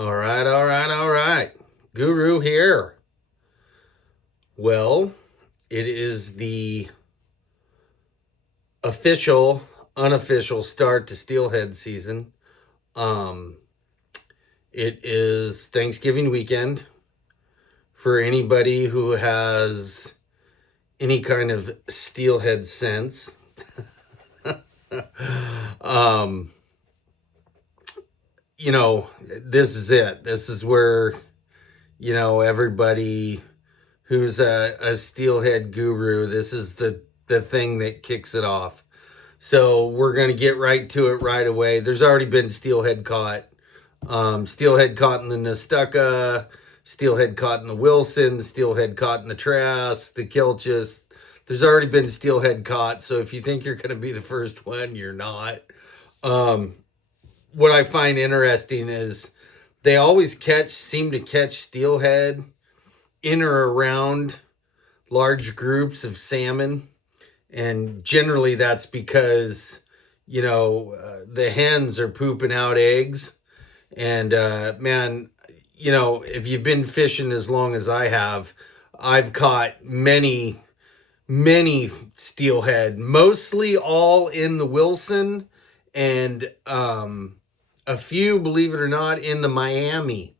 All right. Guru here. Well, it is the official, unofficial start to Steelhead season. Um, it is Thanksgiving weekend for anybody who has any kind of steelhead sense. um, this is it. This is where, everybody who's a steelhead guru, this is the thing that kicks it off. So we're going to get right to it right away. There's already been steelhead caught. Steelhead caught in the Nestucca, steelhead caught in the Wilson, steelhead caught in the Trask, the Kilchis. There's already been steelhead caught. So if you think you're going to be the first one, you're not. What I find interesting is they always seem to catch steelhead in or around large groups of salmon. And generally that's because, the hens are pooping out eggs. And, man, if you've been fishing as long as I have, I've caught many steelhead, mostly all in the Wilson and a few, believe it or not, in the Miami,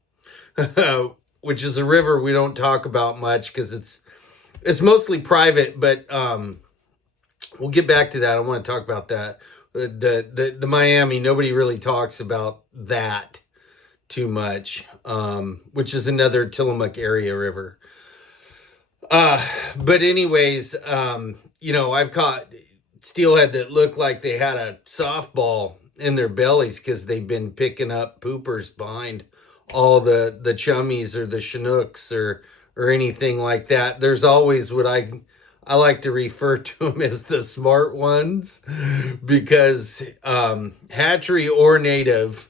which is a river we don't talk about much because it's mostly private, but we'll get back to that. I want to talk about that. The Miami, nobody really talks about that too much, which is another Tillamook area river. But anyways, I've caught steelhead that looked like they had a softball in their bellies because they've been picking up poopers behind all the chummies or the Chinooks or anything like that. There's always what I like to refer to them as the smart ones because hatchery or native,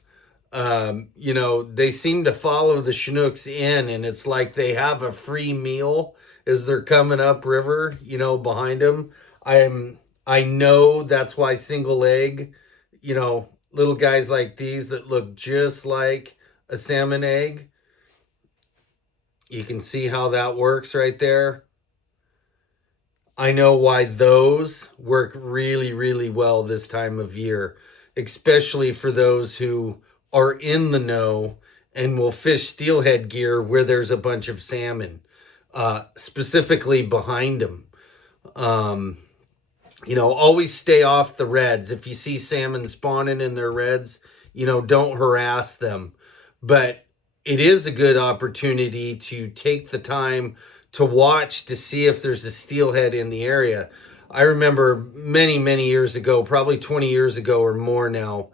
they seem to follow the Chinooks in, and it's like they have a free meal as they're coming up river, behind them. I know that's why single leg, little guys like these that look just like a salmon egg. You can see how that works right there. I know why those work really, really well this time of year, especially for those who are in the know and will fish steelhead gear where there's a bunch of salmon, specifically behind them. Always stay off the reds. If you see salmon spawning in their reds, don't harass them. But it is a good opportunity to take the time to watch to see if there's a steelhead in the area. I remember many years ago, probably 20 years ago or more now,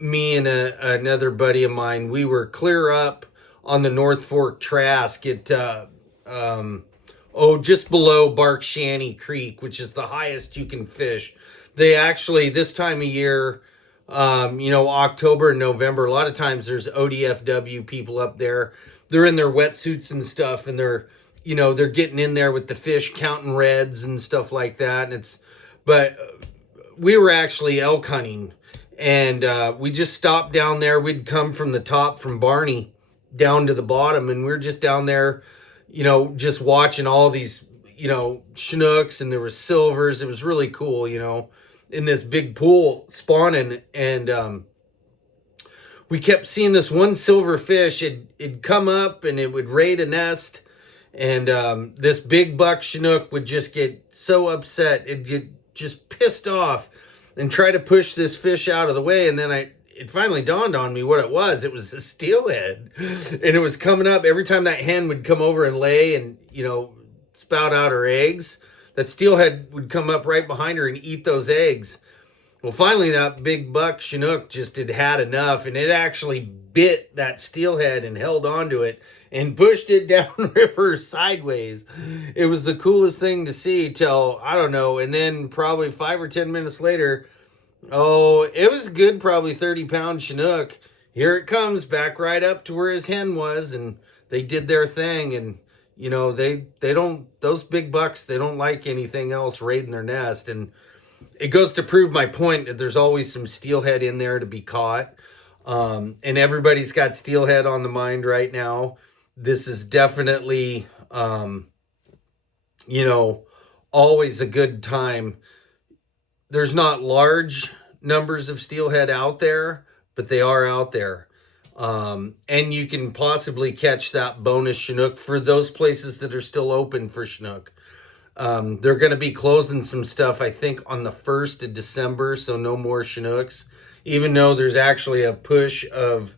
me and another buddy of mine, we were clear up on the North Fork Trask at just below Bark Shanty Creek, which is the highest you can fish. They actually, this time of year, October and November, a lot of times there's ODFW people up there. They're in their wetsuits and stuff, and they're getting in there with the fish, counting reds and stuff like that. But we were actually elk hunting, and we just stopped down there. We'd come from the top from Barney down to the bottom, and we were just down there, just watching all these, Chinooks, and there was silvers. It was really cool, in this big pool spawning. And we kept seeing this one silver fish. It'd come up and it would raid a nest. And this big buck Chinook would just get so upset. It'd get just pissed off and try to push this fish out of the way. And then it finally dawned on me what it was. It was a steelhead. And it was coming up every time that hen would come over and lay and, spout out her eggs. That steelhead would come up right behind her and eat those eggs. Well, finally, that big buck Chinook just had enough, and it actually bit that steelhead and held onto it and pushed it downriver sideways. It was the coolest thing to see till, I don't know, and then probably 5 or 10 minutes later, it was good, probably 30-pound Chinook. Here it comes, back right up to where his hen was, and they did their thing, and they don't, those big bucks, they don't like anything else raiding their nest. And it goes to prove my point that there's always some steelhead in there to be caught. And everybody's got steelhead on the mind right now. This is definitely, you know, always a good time. There's not large numbers of steelhead out there, but they are out there. And you can possibly catch that bonus Chinook for those places that are still open for Chinook. They're going to be closing some stuff, I think, on the 1st of December, so no more Chinooks. Even though there's actually a push of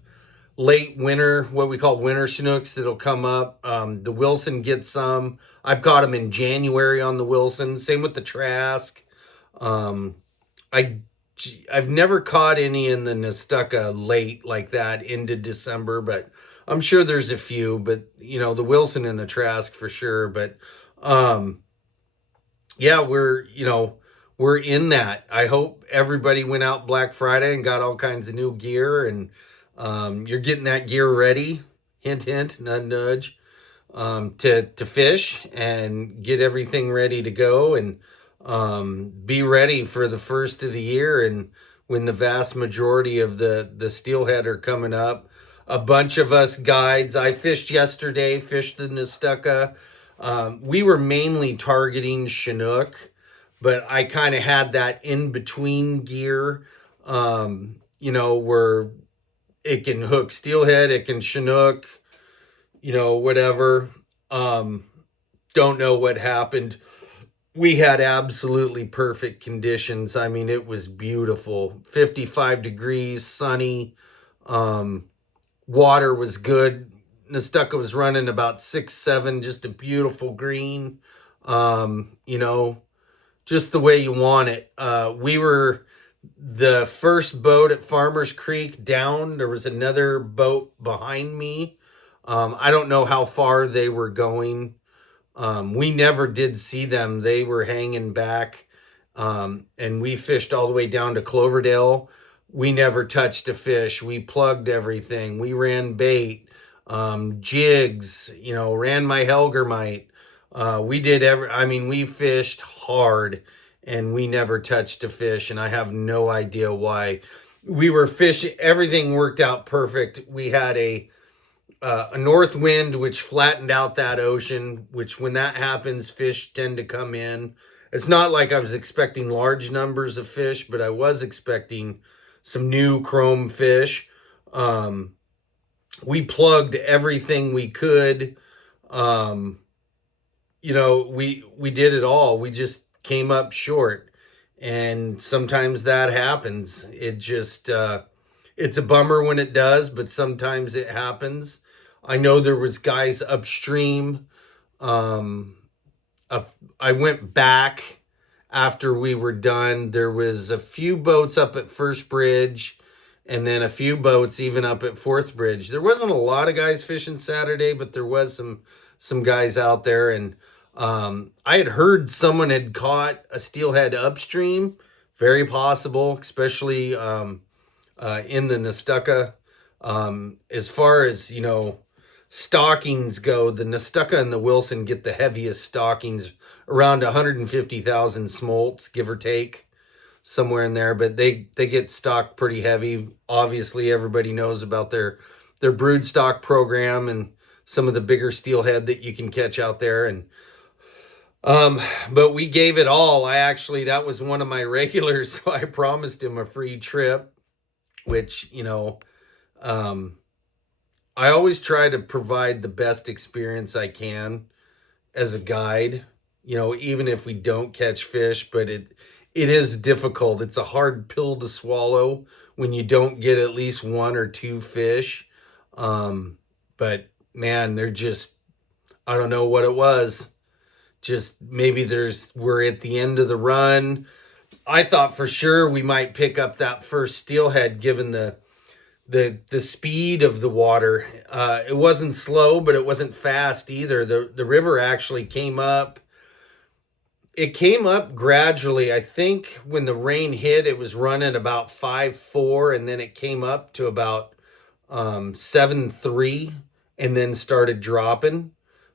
late winter, what we call winter Chinooks, that'll come up. The Wilson gets some. I've caught them in January on the Wilson. Same with the Trask. Um, I I've never caught any in the Nestucca late like that into December, but I'm sure there's a few. But the Wilson and the Trask for sure. But um, yeah, we're in that. I hope everybody went out Black Friday and got all kinds of new gear, and you're getting that gear ready. Hint, hint, nudge, nudge. To fish and get everything ready to go, and be ready for the first of the year, and when the vast majority of the steelhead are coming up. A bunch of us guides, I fished yesterday, fished the Nestucca. We were mainly targeting Chinook, but I kind of had that in between gear, where it can hook steelhead, it can Chinook, whatever. Um, don't know what happened. We had absolutely perfect conditions. I mean, it was beautiful. 55 degrees, sunny. Um, Water was good. Nestucca was running about 6-7, just a beautiful green. Um, you know, just the way you want it. We were the first boat at Farmers Creek down. There was another boat behind me. I don't know how far they were going. We never did see them. They were hanging back. And we fished all the way down to Cloverdale. We never touched a fish. We plugged everything. We ran bait, jigs, ran my Helgermite. We fished hard, and we never touched a fish, and I have no idea why. We were fishing, everything worked out perfect. We had a north wind which flattened out that ocean, which when that happens, fish tend to come in. It's not like I was expecting large numbers of fish, but I was expecting some new chrome fish. We plugged everything we could. Um, we did it all. We just came up short, and sometimes that happens. It's a bummer when it does, but sometimes it happens. I know there was guys upstream. Um, I went back after we were done. There was a few boats up at First Bridge, and then a few boats even up at Fourth Bridge. There wasn't a lot of guys fishing Saturday, but there was some guys out there, and I had heard someone had caught a steelhead upstream. Very possible, especially in the Nestucca. As far as stockings go, the Nestucca and the Wilson get the heaviest stockings, around 150,000 smolts, give or take, somewhere in there. But they get stocked pretty heavy. Obviously, everybody knows about their brood stock program and some of the bigger steelhead that you can catch out there. And but we gave it all. That was one of my regulars, so I promised him a free trip, which I always try to provide the best experience I can as a guide, even if we don't catch fish. But it is difficult. It's a hard pill to swallow when you don't get at least one or two fish. But man, I don't know what it was. Just maybe we're at the end of the run. I thought for sure we might pick up that first steelhead given the speed of the water. It wasn't slow, but it wasn't fast either. The river actually came up. It came up gradually. I think when the rain hit, it was running about 5.4, and then it came up to about 7.3, and then started dropping.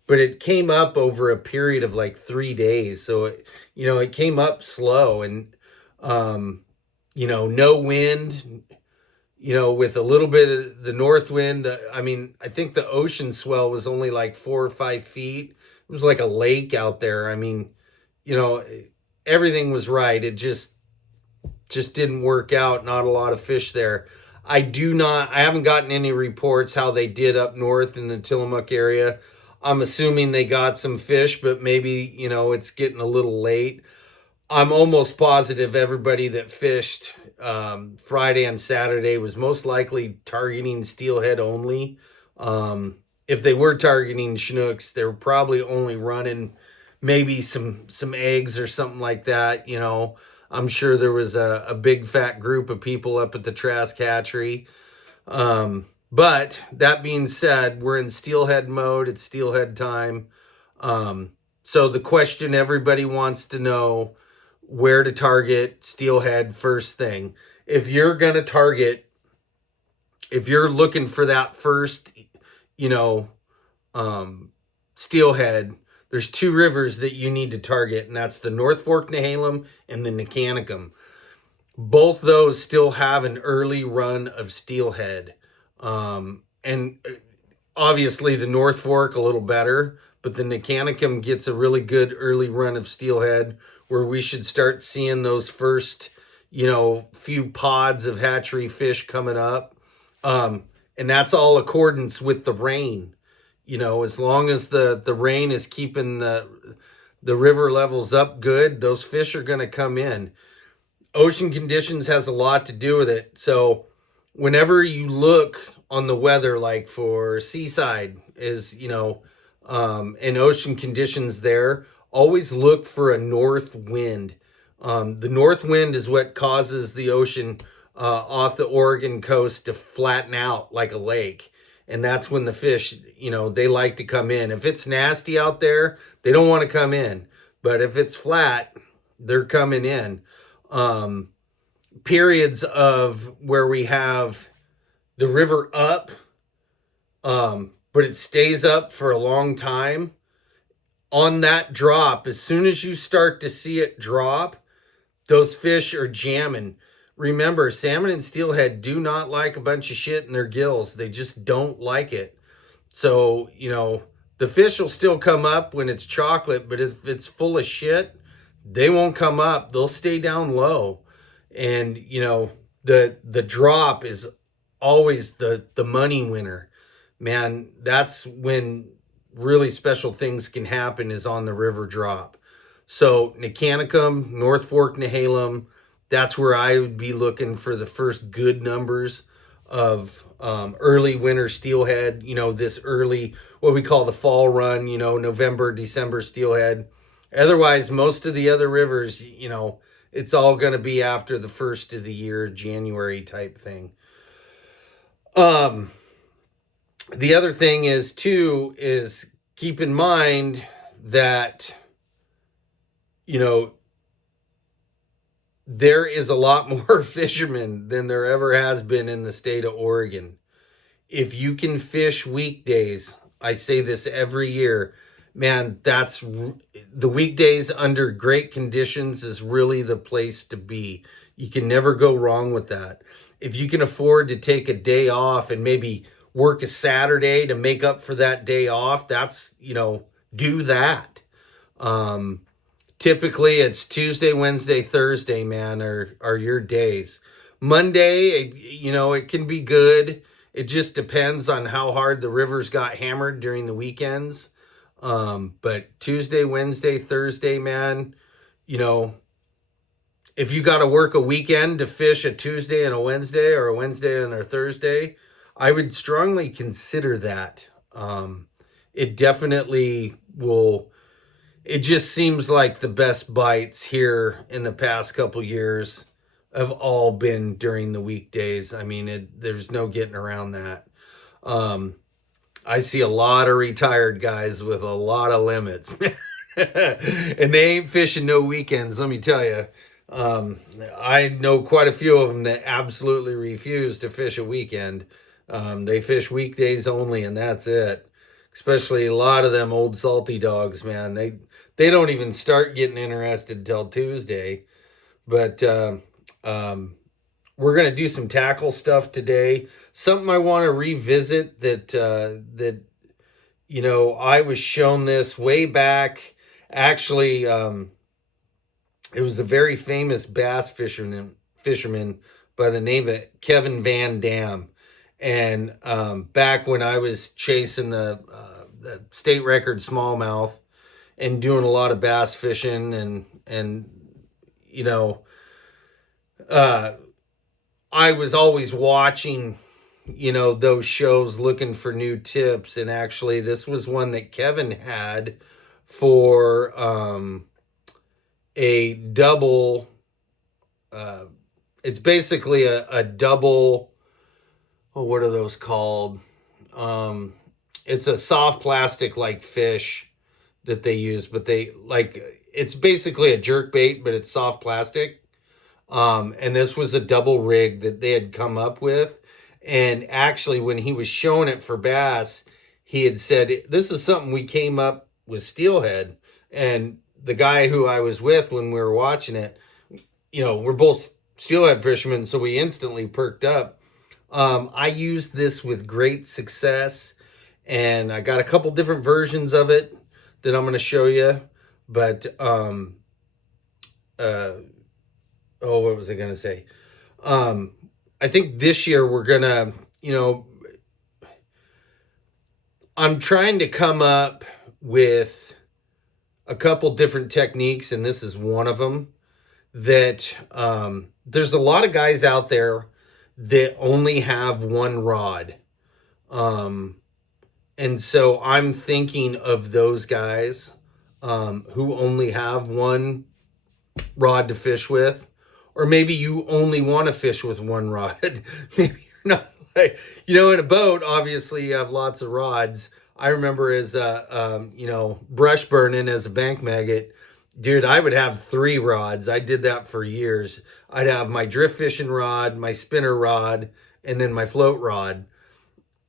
But it came up over a period of like 3 days. So it came up slow, and no wind. with a little bit of the north wind. I mean, I think the ocean swell was only like 4 or 5 feet. It was like a lake out there. I mean, you know, everything was right. It just didn't work out. Not a lot of fish there. I haven't gotten any reports how they did up north in the Tillamook area. I'm assuming they got some fish, but maybe, it's getting a little late. I'm almost positive everybody that fished Friday and Saturday was most likely targeting steelhead only. If they were targeting Chinooks, they were probably only running maybe some eggs or something like that. I'm sure there was a big fat group of people up at the Trask hatchery. But that being said, we're in steelhead mode. It's steelhead time. So the question everybody wants to know, where to target steelhead first thing. If you're going to target, if you're looking for that first, you know, steelhead, there's two rivers that you need to target, and that's the North Fork Nehalem and the Nicanicum. Both those still have an early run of steelhead. And obviously the North Fork a little better, but the Nicanicum gets a really good early run of steelhead where we should start seeing those first, few pods of hatchery fish coming up. And that's all accordance with the rain. As long as the rain is keeping the river levels up good, those fish are going to come in. Ocean conditions has a lot to do with it. So whenever you look on the weather, like for Seaside is, and ocean conditions there, always look for a north wind. The north wind is what causes the ocean off the Oregon coast to flatten out like a lake. And that's when the fish, they like to come in. If it's nasty out there, they don't want to come in. But if it's flat, they're coming in. Periods of where we have the river up, but it stays up for a long time. On that drop, as soon as you start to see it drop, those fish are jamming. Remember, salmon and steelhead do not like a bunch of shit in their gills. They just don't like it. So, the fish will still come up when it's chocolate, but if it's full of shit, they won't come up. They'll stay down low. And, the drop is always the money winner. Man, that's when really special things can happen, is on the river drop. So Nicanicum, North Fork Nehalem, that's where I would be looking for the first good numbers of early winter steelhead, this early, what we call the fall run, November, December steelhead. Otherwise, most of the other rivers, it's all going to be after the first of the year, January type thing. The other thing is keep in mind that, there is a lot more fishermen than there ever has been in the state of Oregon. If you can fish weekdays, I say this every year, man, that's the weekdays under great conditions is really the place to be. You can never go wrong with that. If you can afford to take a day off and maybe work a Saturday to make up for that day off, that's, do that. Typically it's Tuesday, Wednesday, Thursday, man, are your days. Monday, it can be good. It just depends on how hard the rivers got hammered during the weekends. But Tuesday, Wednesday, Thursday, man, if you got to work a weekend to fish a Tuesday and a Wednesday, or a Wednesday and a Thursday, I would strongly consider that. It definitely will. It just seems like the best bites here in the past couple years have all been during the weekdays. I mean, there's no getting around that. I see a lot of retired guys with a lot of limits, and they ain't fishing no weekends, let me tell you. I know quite a few of them that absolutely refuse to fish a weekend. They fish weekdays only, and that's it. Especially a lot of them old salty dogs, man. They don't even start getting interested till Tuesday. But we're going to do some tackle stuff today. Something I want to revisit that I was shown this way back. Actually, it was a very famous bass fisherman by the name of Kevin Van Dam. And back when I was chasing the state record smallmouth and doing a lot of bass fishing, and I was always watching, those shows looking for new tips. And actually, this was one that Kevin had for a double. It's basically a double. Oh, what are those called? It's a soft plastic like fish that they use, but it's basically a jerk bait, but it's soft plastic. And this was a double rig that they had come up with. And actually, when he was showing it for bass, he had said, this is something we came up with Steelhead. And the guy who I was with when we were watching it, we're both steelhead fishermen, so we instantly perked up. I used this with great success, and I got a couple different versions of it that I'm going to show you. But, what was I going to say? I think this year we're going to, I'm trying to come up with a couple different techniques, and this is one of them, that there's a lot of guys out there that only have one rod. And so I'm thinking of those guys who only have one rod to fish with, or maybe you only want to fish with one rod. Maybe you're not like, in a boat, obviously you have lots of rods. I remember as brush burning as a bank maggot, dude, I would have 3 rods. I did that for years. I'd have my drift fishing rod, my spinner rod, and then my float rod.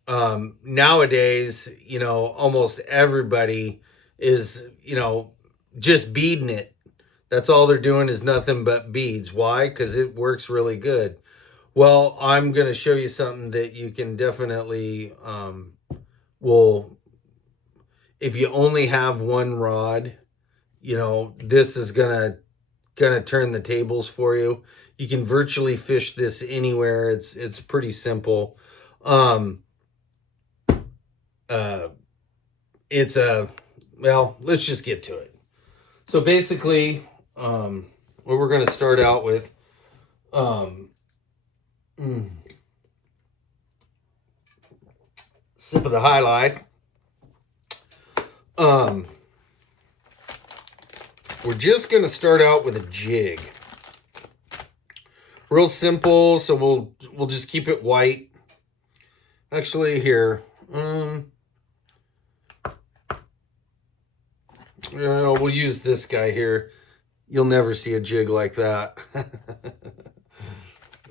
Nowadays, almost everybody is, just beading it. That's all they're doing is nothing but beads. Why? Because it works really good. Well, I'm going to show you something that you can definitely, if you only have one rod, this is gonna turn the tables for you. You can virtually fish this anywhere. It's pretty simple. Let's just get to it. So basically, what we're gonna start out with, sip of the high life. We're just going to start out with a jig. Real simple, so we'll just keep it white. Actually, here. We'll use this guy here. You'll never see a jig like that.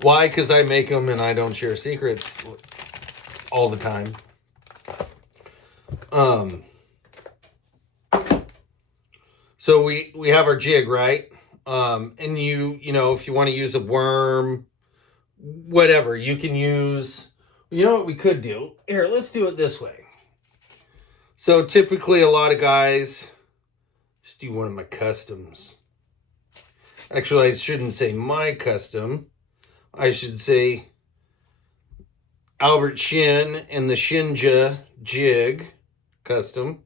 Why? Because I make them and I don't share secrets all the time. So we have our jig, right? And if you want to use a worm, whatever, you can use, what we could do? Here, let's do it this way. So typically a lot of guys just do one of my customs. Actually, I shouldn't say my custom. I should say Albert Shin and the Shinja jig custom.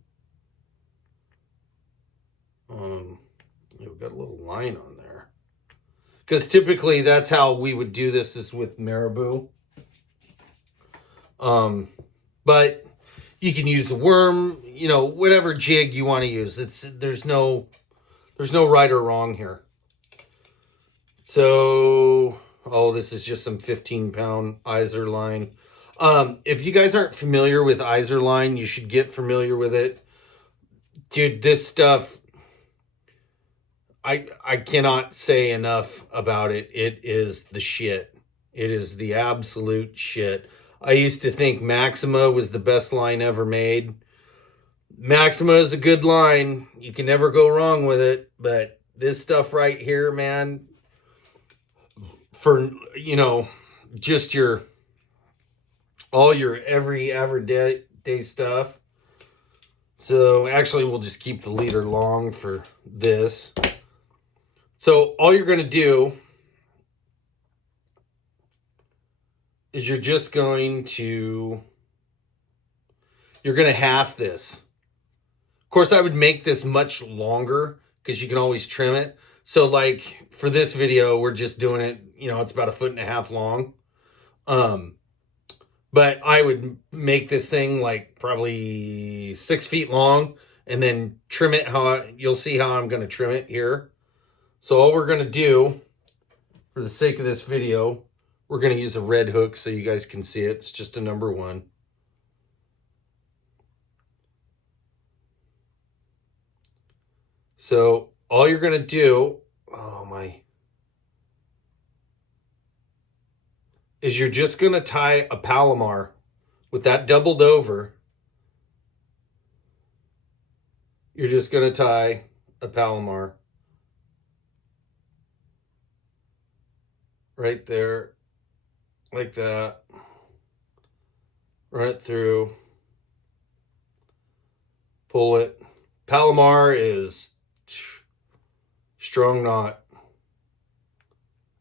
We've got a little line on there. Because typically that's how we would do this, is with marabou. But you can use a worm, whatever jig you want to use. There's no right or wrong here. So, this is just some 15-pound Iser line. If you guys aren't familiar with Iser line, you should get familiar with it. Dude, this stuff, I cannot say enough about it. It is the shit. It is the absolute shit. I used to think Maxima was the best line ever made. Maxima is a good line. You can never go wrong with it. But this stuff right here, man, for, you know, just your, all your every day stuff. So actually we'll just keep the leader long for this. So all you're going to do is you're going to half this. Of course, I would make this much longer because you can always trim it. So like for this video, we're just doing it, you know, it's about 1.5 feet long. But I would make this thing like probably 6 feet long and then trim it you'll see how I'm going to trim it here. So all we're going to do for the sake of this video, we're going to use a red hook so you guys can see it. It's just a number 1. So all you're going to do, is you're just going to tie a Palomar with that doubled over. You're just going to tie a Palomar right there, like that, run it through, pull it. Palomar is strong knot,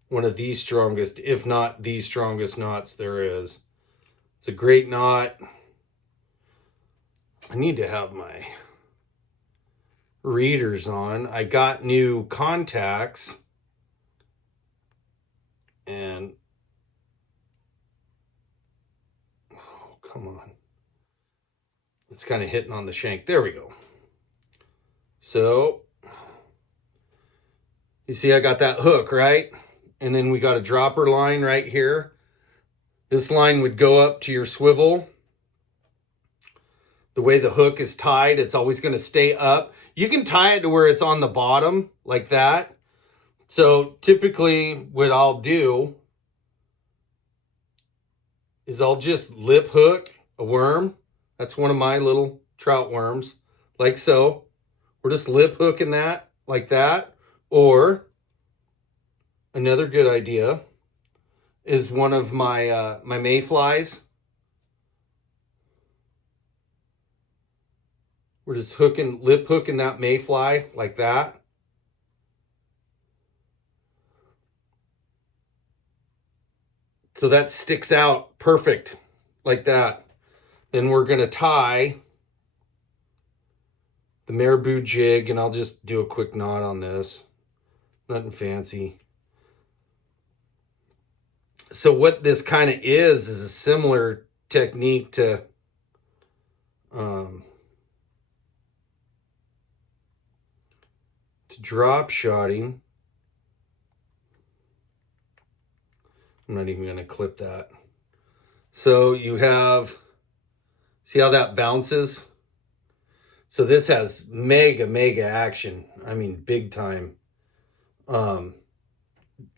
one of the strongest, if not the strongest knots there is. It's a great knot. I need to have my readers on. I got new contacts and oh, come on. It's kind of hitting on the shank. There we go. So you see I got that hook, right? And then we got a dropper line right here. This line would go up to your swivel. The way the hook is tied, it's always going to stay up. You can tie it to where it's on the bottom like that. So typically what I'll do is I'll just lip hook a worm. That's one of my little trout worms, like so. We're just lip hooking that like that. Or another good idea is one of my my mayflies. We're just lip hooking that mayfly like that. So that sticks out perfect like that. Then we're going to tie the marabou jig, and I'll just do a quick knot on this. Nothing fancy. So what this kind of is a similar technique to drop shotting. I'm not even going to clip that. So you have, see how that bounces? So this has mega action. I mean, big time.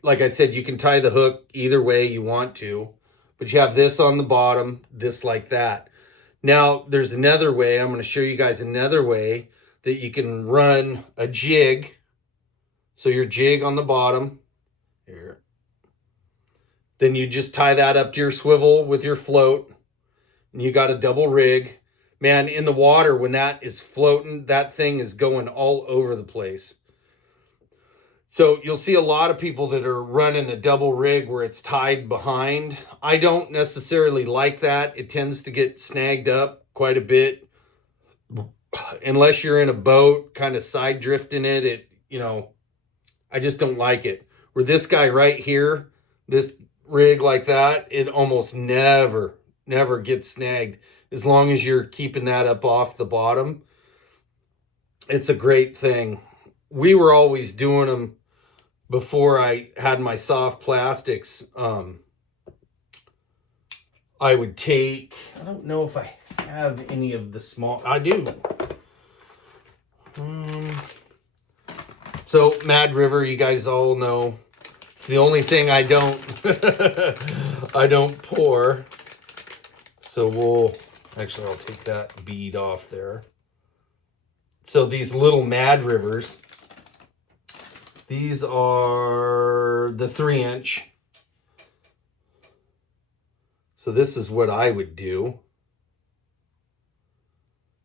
Like I said, you can tie the hook either way you want to, but you have this on the bottom, this like that. Now, there's another way. I'm going to show you guys another way that you can run a jig. So your jig on the bottom here. Then you just tie that up to your swivel with your float, and you got a double rig. Man, in the water, when that is floating, that thing is going all over the place. So you'll see a lot of people that are running a double rig where it's tied behind. I don't necessarily like that. It tends to get snagged up quite a bit. Unless you're in a boat, kind of side drifting it, you know, I just don't like it. Where this guy right here, this rig like that, it almost never gets snagged. As long as you're keeping that up off the bottom, it's a great thing. We were always doing them before I had my soft plastics. I would take, I don't know if I have any of the small, I do. So Mad River, you guys all know, it's the only thing I don't, I don't pour. So actually I'll take that bead off there. So these little Mad Rivers, these are the 3-inch. So this is what I would do,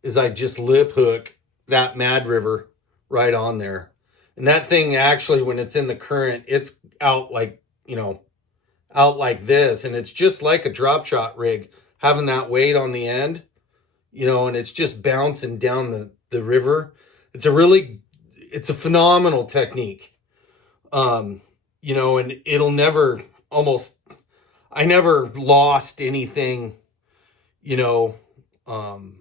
is I just lip hook that Mad River right on there. And that thing actually, when it's in the current, it's out like, out like this. And it's just like a drop shot rig, having that weight on the end, and it's just bouncing down the river. It's a phenomenal technique. And it'll never I never lost anything, um,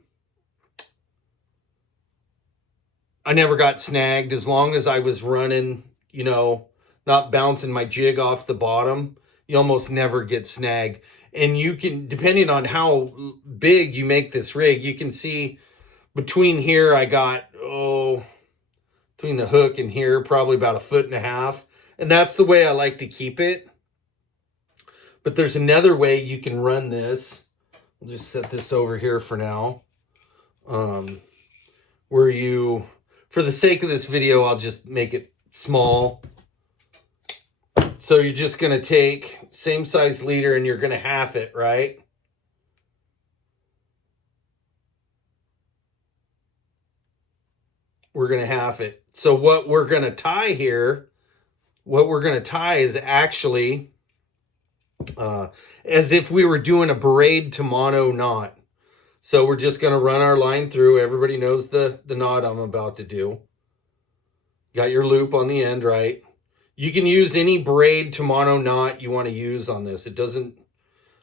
I never got snagged as long as I was running, not bouncing my jig off the bottom. You almost never get snagged. And you can, depending on how big you make this rig, you can see between here, I got, between the hook and here, probably about 1.5 feet. And that's the way I like to keep it. But there's another way you can run this. I'll just set this over here for now. Where you, for the sake of this video, I'll just make it small. So you're just going to take same size leader and you're going to half it, right? We're going to half it. So what we're going to tie here, is actually as if we were doing a braid to mono knot. So we're just going to run our line through. Everybody knows the knot I'm about to do. Got your loop on the end, right? You can use any braid to mono knot you want to use on this. It doesn't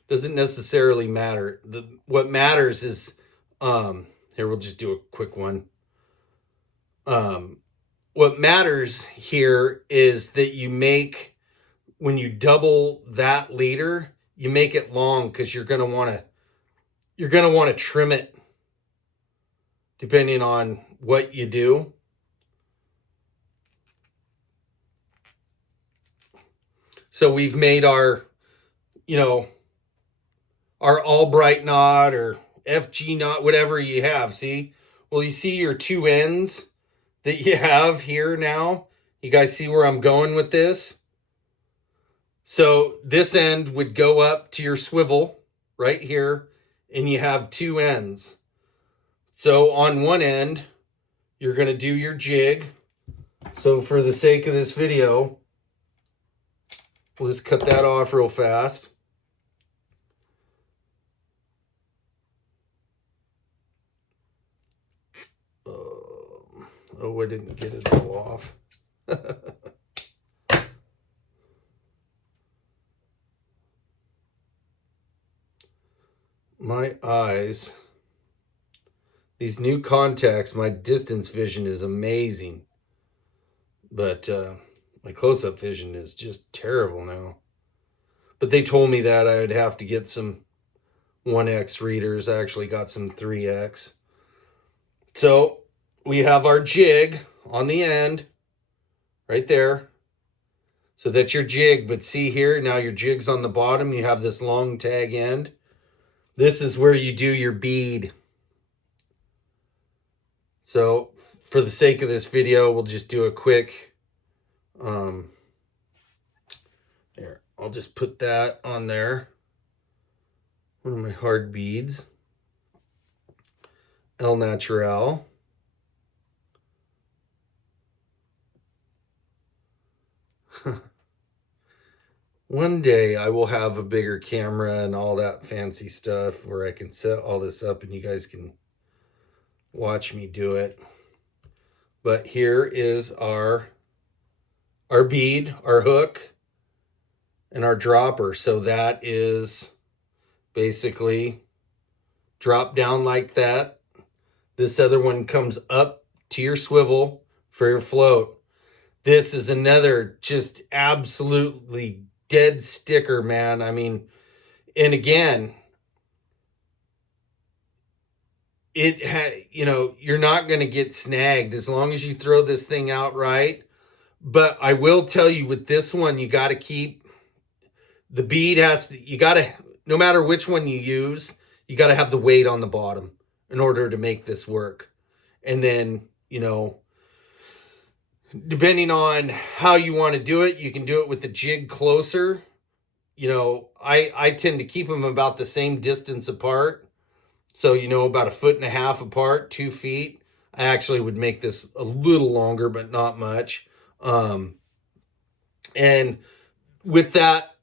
necessarily matter. What matters is, here, we'll just do a quick one. What matters here is that you make, when you double that leader, you make it long, because you're going to want to trim it depending on what you do. So we've made our, our Albright knot or FG knot, whatever you have. See? Well, you see your two ends that you have here now? You guys see where I'm going with this? So this end would go up to your swivel right here, and you have two ends. So on one end, you're going to do your jig. So for the sake of this video, we'll just cut that off real fast. I didn't get it all off. My eyes, these new contacts, my distance vision is amazing. But my close-up vision is just terrible now. But they told me that I would have to get some 1x readers. I actually got some 3x. So we have our jig on the end right there. So that's your jig. But see here, now your jig's on the bottom. You have this long tag end. This is where you do your bead. So for the sake of this video, we'll just do a quick, here, I'll just put that on there. One of my hard beads. El Natural. One day I will have a bigger camera and all that fancy stuff where I can set all this up and you guys can watch me do it. But here is our bead, our hook, and our dropper. So that is basically drop down like that. This other one comes up to your swivel for your float. This is another just absolutely dead sticker, man. I mean, and again, you're not going to get snagged as long as you throw this thing out right. But I will tell you, with this one, you got to keep the bead no matter which one you use, you got to have the weight on the bottom in order to make this work. And then, depending on how you want to do it, you can do it with the jig closer, I tend to keep them about the same distance apart. So, about a foot and a half apart, 2 feet. I actually would make this a little longer, but not much. Um, and with that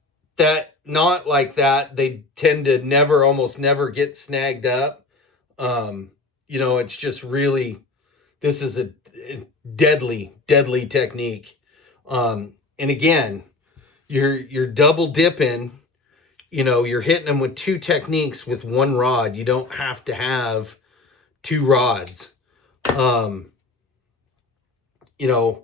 knot like that, they tend to almost never get snagged up. It's just really, this is a deadly, deadly technique. And again, you're double dipping. You're hitting them with two techniques with one rod. You don't have to have two rods. Um, you know,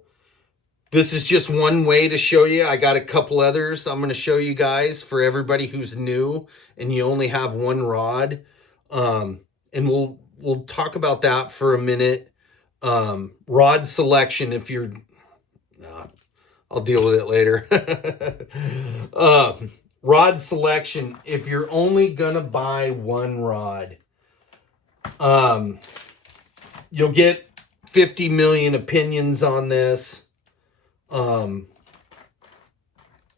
this is just one way to show you. I got a couple others I'm going to show you guys for everybody who's new and you only have one rod. And we'll talk about that for a minute. Rod selection, if you're, I'll deal with it later. Rod selection, if you're only gonna buy one rod, you'll get 50 million opinions on this.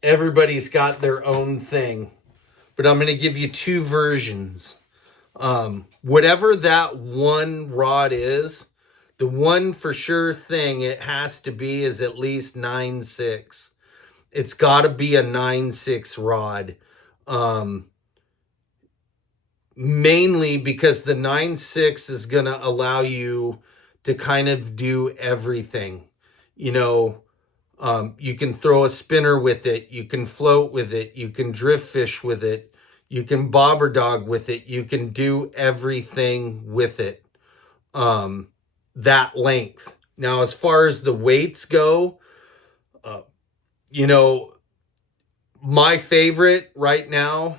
Everybody's got their own thing, but I'm going to give you two versions. Whatever that one rod is, the one for sure thing it has to be is at least 9/6. It's got to be a 9/6 rod. Mainly because the 9/6 is going to allow you to kind of do everything. You can throw a spinner with it. You can float with it. You can drift fish with it. You can bobber dog with it. You can do everything with it. That length. Now, as far as the weights go, my favorite right now,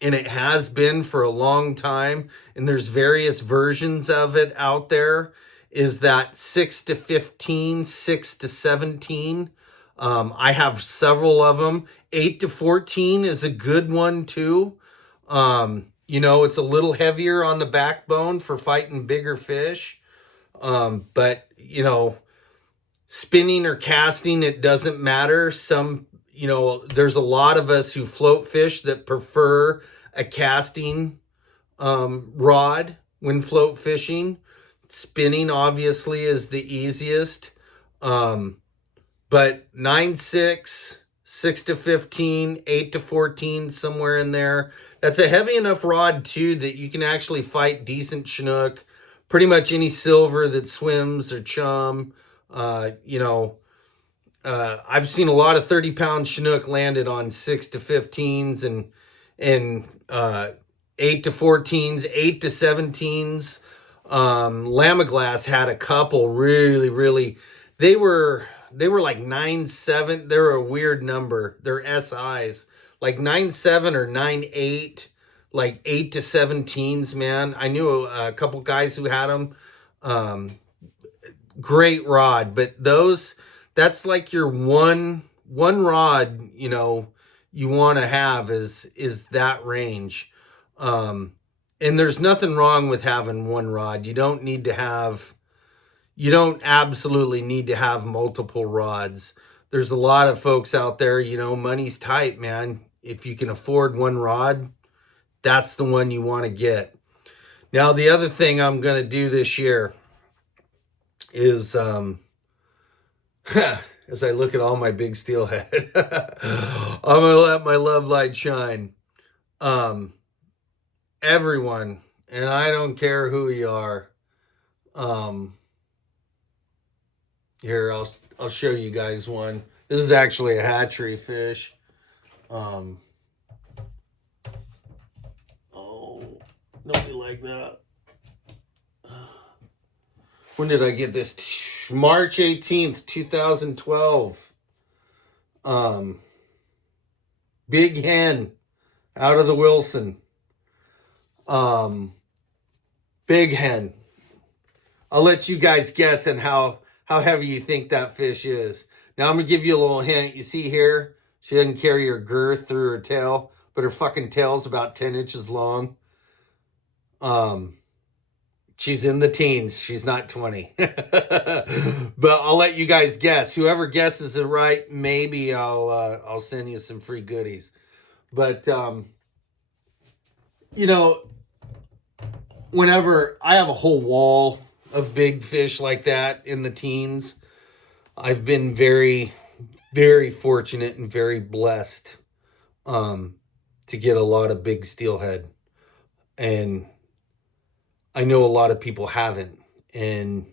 and it has been for a long time, and there's various versions of it out there, is that 6 to 15, 6 to 17. I have several of them. 8 to 14 is a good one too. It's a little heavier on the backbone for fighting bigger fish. But spinning or casting, it doesn't matter. There's a lot of us who float fish that prefer a casting rod when float fishing. Spinning obviously is the easiest. But 9/6, 6 to 15, 8 to 14, somewhere in there. That's a heavy enough rod too that you can actually fight decent Chinook, pretty much any silver that swims or chum. I've seen a lot of 30-pound Chinook landed on 6 to 15s and 8 to 14s, 8 to 17s. Lamaglass had a couple really, really, they were like 9/7. They're a weird number. They're SIs, like 9/7 or 9/8, like 8 to 17s, man. I knew a couple guys who had them. Great rod, but that's like your one rod, you want to have is that range. And there's nothing wrong with having one rod. You don't absolutely need to have multiple rods. There's a lot of folks out there, money's tight, man. If you can afford one rod, that's the one you want to get. Now, the other thing I'm going to do this year is, as I look at all my big steelhead, I'm going to let my love light shine. Everyone, and I don't care who you are. Here, I'll show you guys one. This is actually a hatchery fish. Oh, don't be like that. When did I get this? March 18th, 2012. Big hen out of the Wilson. Big hen. I'll let you guys guess on how heavy you think that fish is. Now I'm gonna give you a little hint. You see here, she doesn't carry her girth through her tail, but her fucking tail's about 10 inches long. She's in the teens. She's not 20. But I'll let you guys guess. Whoever guesses it right, maybe I'll send you some free goodies. But you know, whenever I have a whole wall of big fish like that in the teens, I've been very, very fortunate and very blessed to get a lot of big steelhead. And I know a lot of people haven't. And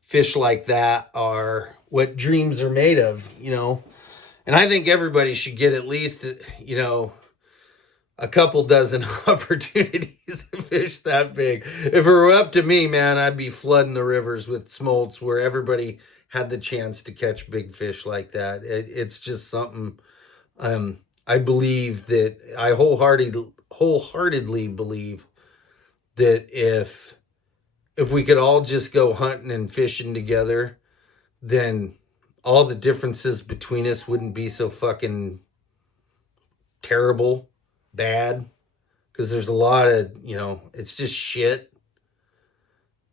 fish like that are what dreams are made of, you know. And I think everybody should get at least, you know, a couple dozen opportunities to fish that big. If it were up to me, man, I'd be flooding the rivers with smolts where everybody had the chance to catch big fish like that. It's just something I believe that I wholeheartedly believe that if we could all just go hunting and fishing together, then all the differences between us wouldn't be so fucking terrible, bad, because there's a lot of, you know, it's just shit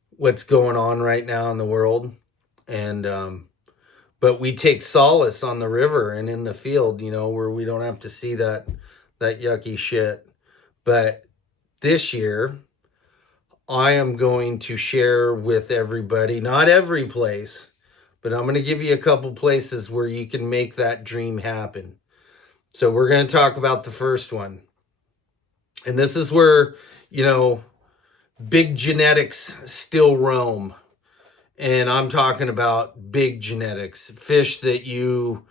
what's going on right now in the world. And but we take solace on the river and in the field, you know, where we don't have to see that yucky shit. But this year I am going to share with everybody, not every place, but I'm going to give you a couple places where you can make that dream happen. So we're going to talk about the first one. And this is where, you know, big genetics still roam. And I'm talking about big genetics, fish that you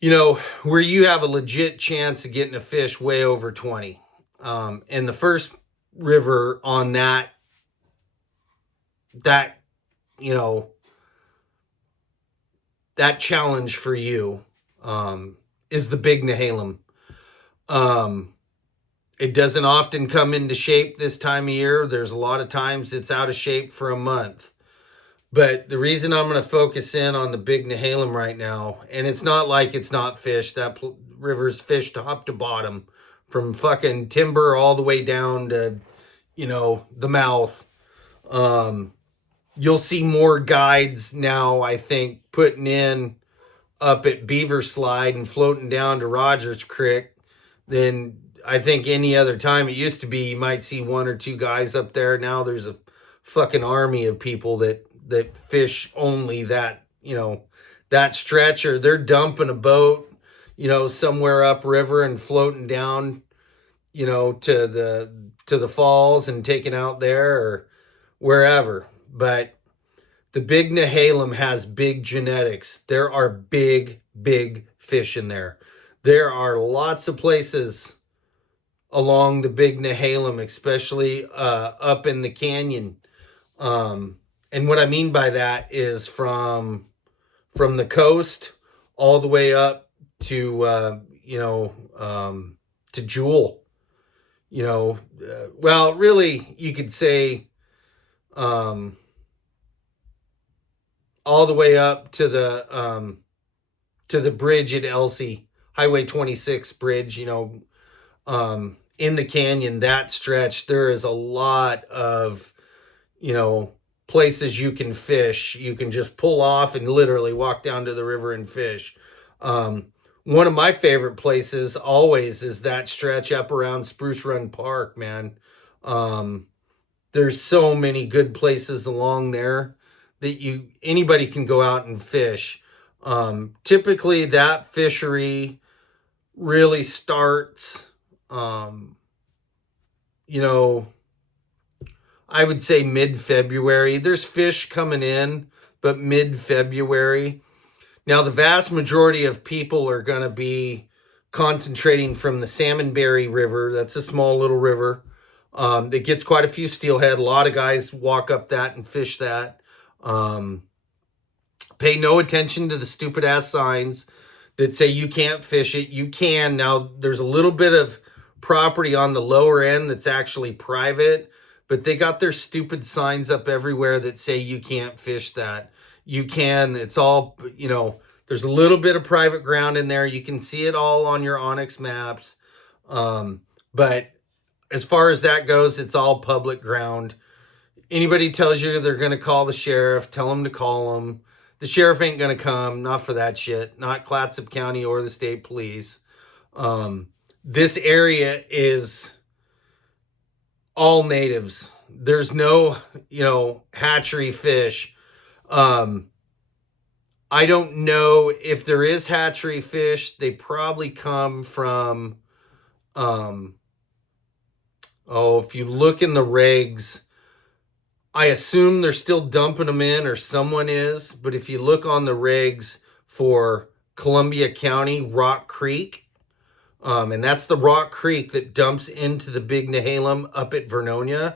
know, where you have a legit chance of getting a fish way over 20. And the first river on that, you know, that challenge for you is the Big Nehalem. It doesn't often come into shape this time of year. There's a lot of times it's out of shape for a month. But the reason I'm going to focus in on the Big Nehalem right now, and it's not like it's not fished. That river's fished top to bottom, from fucking timber all the way down to, you know, the mouth. You'll see more guides now, I think, putting in up at Beaver Slide and floating down to Rogers Creek than I think any other time. It used to be you might see one or two guys up there. Now there's a fucking army of people that fish only that, you know, that stretch, or they're dumping a boat, you know, somewhere upriver and floating down, you know, to the falls and taking out there or wherever. But the Big Nehalem has big genetics. There are big fish in there. There are lots of places along the Big Nehalem, especially up in the canyon. And what I mean by that is from the coast all the way up to, you know, to Jewel. You know, well, really, you could say all the way up to the bridge at Elsie, Highway 26 bridge, you know, in the canyon, that stretch, there is a lot of, you know, places you can fish. You can just pull off and literally walk down to the river and fish. One of my favorite places always is that stretch up around Spruce Run Park, man. There's so many good places along there that anybody can go out and fish. Typically that fishery really starts, you know, I would say mid-February. There's fish coming in, but mid-February. Now, the vast majority of people are going to be concentrating from the Salmonberry River. That's a small little river that gets quite a few steelhead. A lot of guys walk up that and fish that. Pay no attention to the stupid-ass signs that say you can't fish it. You can. Now, there's a little bit of property on the lower end that's actually private, but they got their stupid signs up everywhere that say you can't fish that. You can. It's all, you know, there's a little bit of private ground in there. You can see it all on your Onyx maps. But as far as that goes, it's all public ground. Anybody tells you they're going to call the sheriff, tell them to call them. The sheriff ain't going to come, not for that shit, not Clatsop County or the state police. This area is all natives. There's no, hatchery fish. I don't know if there is hatchery fish. They probably come from, if you look in the regs, I assume they're still dumping them in, or someone is. But if you look on the regs for Columbia County, Rock Creek, and that's the Rock Creek that dumps into the Big Nehalem up at Vernonia,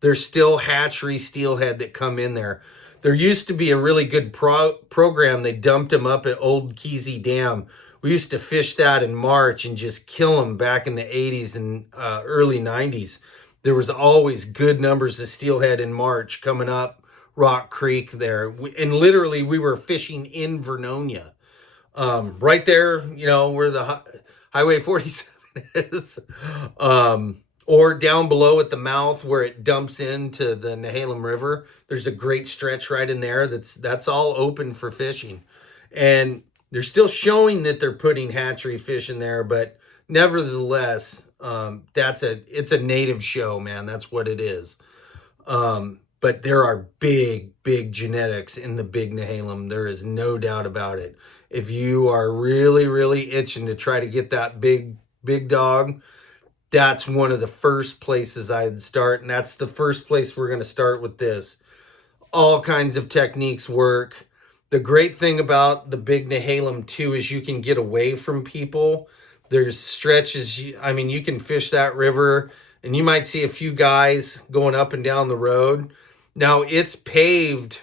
there's still hatchery steelhead that come in there. There used to be a really good program. They dumped them up at Old Keezy Dam. We used to fish that in March and just kill them back in the 80s and early 90s. There was always good numbers of steelhead in March coming up Rock Creek there. And literally we were fishing in Vernonia. Right there, where the Highway 47 is. Or down below at the mouth where it dumps into the Nehalem River. There's a great stretch right in there that's all open for fishing. And they're still showing that they're putting hatchery fish in there, but nevertheless, it's a native show, man. That's what it is. But there are big genetics in the Big Nehalem. There is no doubt about it. If you are really, really itching to try to get that big dog, that's one of the first places I'd start. And that's the first place we're going to start with this. All kinds of techniques work. The great thing about the Big Nehalem too is you can get away from people. There's stretches, you can fish that river and you might see a few guys going up and down the road. Now it's paved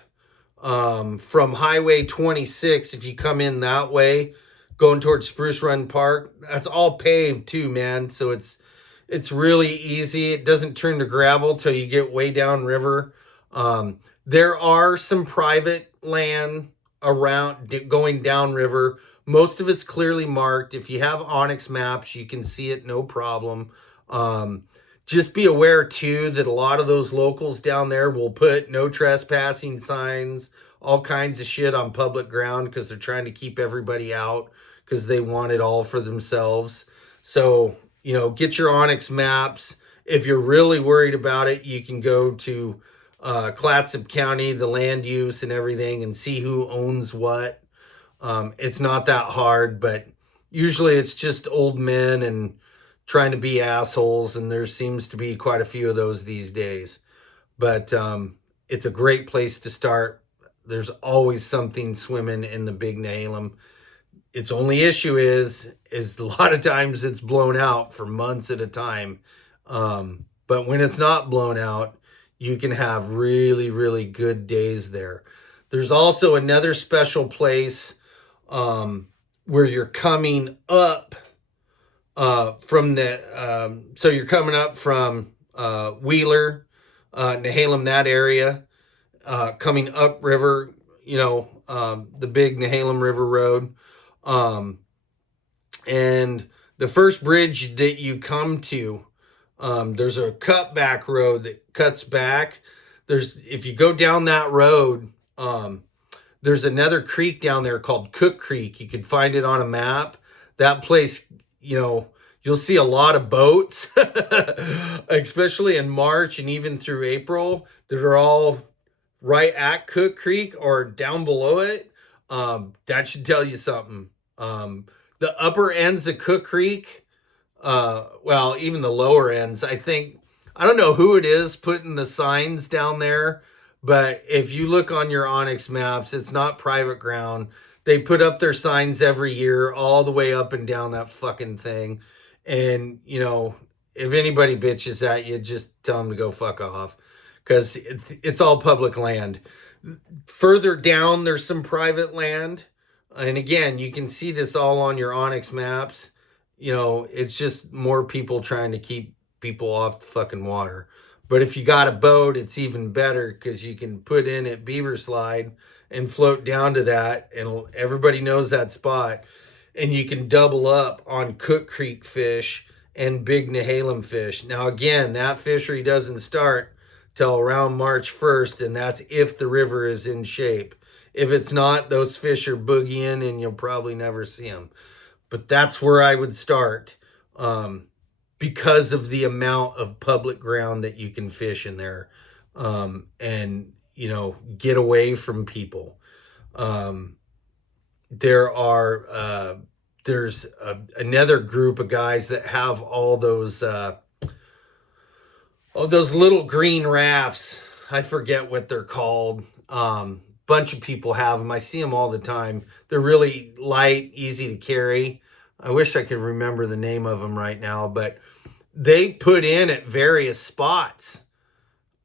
from Highway 26. If you come in that way, going towards Spruce Run Park, that's all paved too, man. So it's really easy. It doesn't turn to gravel till you get way down river. There are some private land around going down river. Most of it's clearly marked. If you have Onyx maps, you can see it, no problem. Just be aware too that a lot of those locals down there will put no trespassing signs, all kinds of shit on public ground because they're trying to keep everybody out because they want it all for themselves. So, get your Onyx maps. If you're really worried about it, you can go to Clatsop County, the land use and everything, and see who owns what. It's not that hard, but usually it's just old men and trying to be assholes, and there seems to be quite a few of those these days. But it's a great place to start. There's always something swimming in the Big Nehalem. Its only issue is a lot of times it's blown out for months at a time. But when it's not blown out, you can have really, really good days there. There's also another special place where you're coming up from so you're coming up from Wheeler, Nehalem, that area, coming upriver, the Big Nehalem River Road. And the first bridge that you come to, there's a cutback road that cuts back. If you go down that road, there's another creek down there called Cook Creek. You can find it on a map. That place, you'll see a lot of boats, especially in March and even through April, that are all right at Cook Creek or down below it. That should tell you something. The upper ends of Cook Creek, even the lower ends, I don't know who it is putting the signs down there, but if you look on your Onyx maps, it's not private ground. They put up their signs every year all the way up and down that fucking thing. And, if anybody bitches at you, just tell them to go fuck off, because it's all public land. Further down, there's some private land. And again, you can see this all on your Onyx maps. It's just more people trying to keep people off the fucking water. But if you got a boat, it's even better because you can put in at Beaver Slide and float down to that, and everybody knows that spot. And you can double up on Cook Creek fish and Big Nehalem fish. Now, again, that fishery doesn't start till around March 1st, and that's if the river is in shape. If it's not, those fish are boogieing and you'll probably never see them. But that's where I would start, because of the amount of public ground that you can fish in there, and get away from people. Um, there's another group of guys that have all those little green rafts. I forget what they're called. Bunch of people have them. I see them all the time. They're really light, easy to carry. I wish I could remember the name of them right now, but they put in at various spots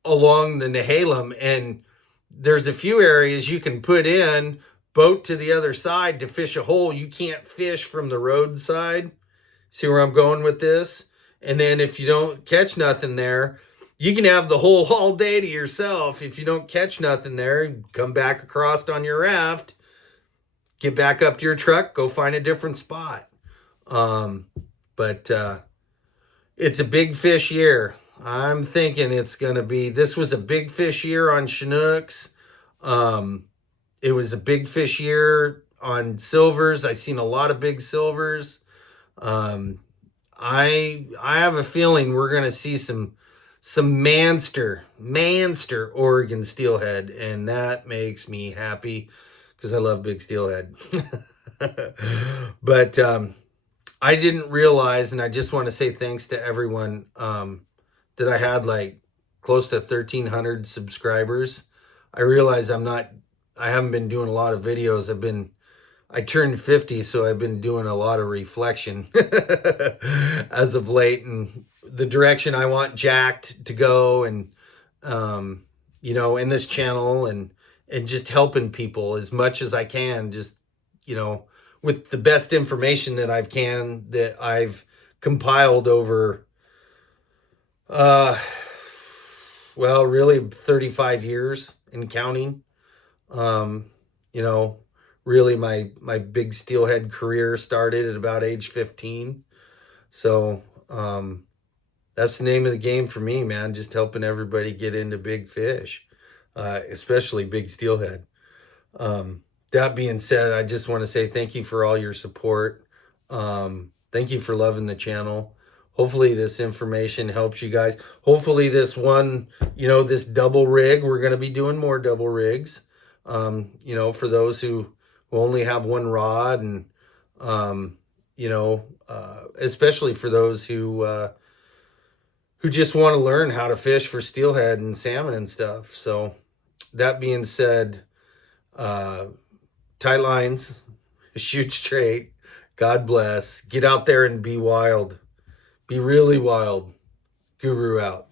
along the Nehalem, and there's a few areas you can put in, boat to the other side to fish a hole. You can't fish from the roadside. See where I'm going with this? And then if you don't catch nothing there, you can have the hole all day to yourself. If you don't catch nothing there, come back across on your raft, get back up to your truck, go find a different spot. But it's a big fish year. I'm thinking this was a big fish year on Chinooks. It was a big fish year on silvers. I seen a lot of big silvers. I have a feeling we're gonna see some Manster Oregon steelhead, and that makes me happy because I love big steelhead. But I didn't realize, and I just want to say thanks to everyone, that I had like close to 1,300 subscribers. I realize I haven't been doing a lot of videos. I turned 50, so I've been doing a lot of reflection as of late, and the direction I want Jacked to go, and in this channel, and just helping people as much as I can, just with the best information that I've compiled over really 35 years and counting. Really my big steelhead career started at about age 15. So that's the name of the game for me, man. Just helping everybody get into big fish, especially big steelhead. That being said, I just want to say thank you for all your support. Thank you for loving the channel. Hopefully this information helps you guys. Hopefully this double rig, we're going to be doing more double rigs. For those who only have one rod, and especially for those who just want to learn how to fish for steelhead and salmon and stuff. So that being said, tight lines, shoot straight. God bless. Get out there and be wild. Be really wild. Guru out.